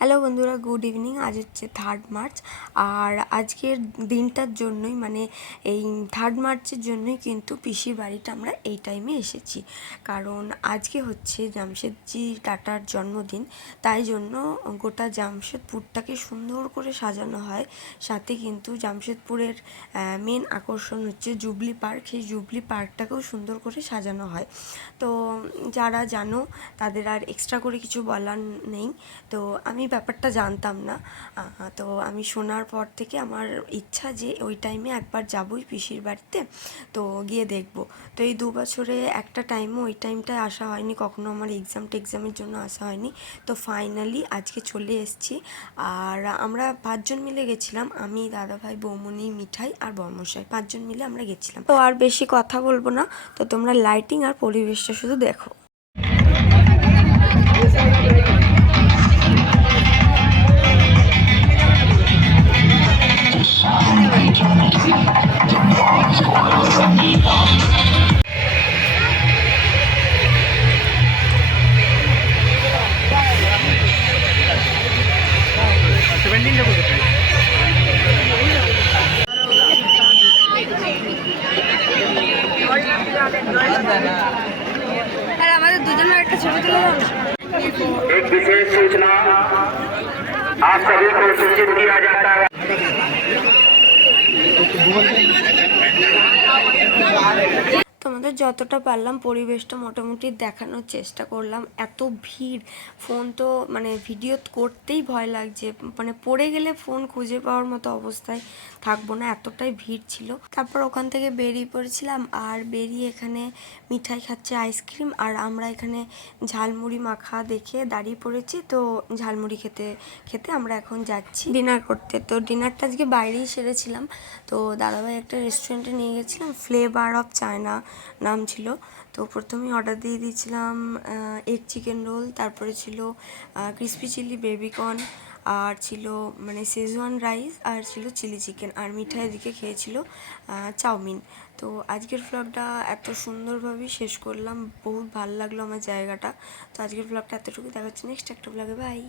Hello বন্ধুরা, good evening. আজ হচ্ছে 3 মার্চ। আর আজকের দিনটার জন্যই মানে এই 3 মার্চের জন্যই কিন্তু পিসির বাড়িটা আমরা এই টাইমে এসেছি, কারণ আজকে হচ্ছে জামশেদজি টাটার জন্মদিন। তাই জন্য গোটা জামশেদপুরটাকে সুন্দর করে সাজানো হয়। সাথে কিন্তু জামশেদপুরের মেন আকর্ষণ হচ্ছে জুবলি পার্ক। সেই জুবলি পার্কটাকেও সুন্দর করে সাজানো হয়। তো যারা জানো তাদের আর এক্সট্রা করে কিছু বলার নেই। তো আমি ব্যাপারটা জানতাম না, তো আমি শোনার পর থেকে আমার ইচ্ছা যে ওই টাইমে একবার যাবই পিসির বাড়িতে, তো গিয়ে দেখব। তো এই 2 বছরে একটা টাইমও ওই টাইমটায় আসা হয়নি, কখনো আমার এক্সামের জন্য আসা হয়নি। তো ফাইনালি আজকে চলে এসেছি। আর আমরা 5জন মিলে গেছিলাম, আমি, দাদাভাই, বৌমনি, মিঠাই আর বর্মশাই, 5জন মিলে আমরা গেছিলাম। তো আর বেশি কথা বলবো না, তো তোমরা লাইটিং আর পরিবেশটা শুধু দেখো। আর আমাদের দুজনের একটা ছবি তুলে দাও। एक विशेष सूचना आप सभी को सूचित किया जाता है। তোমাদের যতটা পারলাম পরিবেশটা মোটামুটি দেখানোর চেষ্টা করলাম। এত ভিড়, ফোন তো মানে ভিডিও করতেই ভয় লাগছে, মানে পড়ে গেলে ফোন খুঁজে পাওয়ার মতো অবস্থায় থাকবো না, এতটাই ভিড় ছিল। তারপর ওখান থেকে বেরিয়ে পড়েছিলাম, আর বেরিয়ে এখানে মিঠাই খাচ্ছে আইসক্রিম, আর আমরা এখানে ঝালমুড়ি মাখা দেখে দাঁড়িয়ে পড়েছি। তো ঝালমুড়ি খেতে খেতে আমরা এখন যাচ্ছি ডিনার করতে। তো ডিনারটা আজকে বাইরেই সেরেছিলাম। তো দাদাভাই একটা রেস্টুরেন্টে নিয়ে গেছিলাম, ফ্লেভার অফ চায়না নাম ছিল। তো প্রথমেই অর্ডার দিয়ে দিয়েছিলাম এগ চিকেন রোল, তারপরে ছিল ক্রিসপি চিলি বেবিকর্ন, আর ছিল মানে শেজওয়ান রাইস, আর ছিল চিলি চিকেন, আর মিঠাই এদিকে খেয়েছিল চাউমিন। তো আজকের ভ্লগটা এত সুন্দরভাবেই শেষ করলাম, বহুত ভালো লাগলো আমার জায়গাটা। তো আজকের ভ্লগটা এতটুকু, দেখা হচ্ছে নেক্সট একটা ভ্লগে, বাই।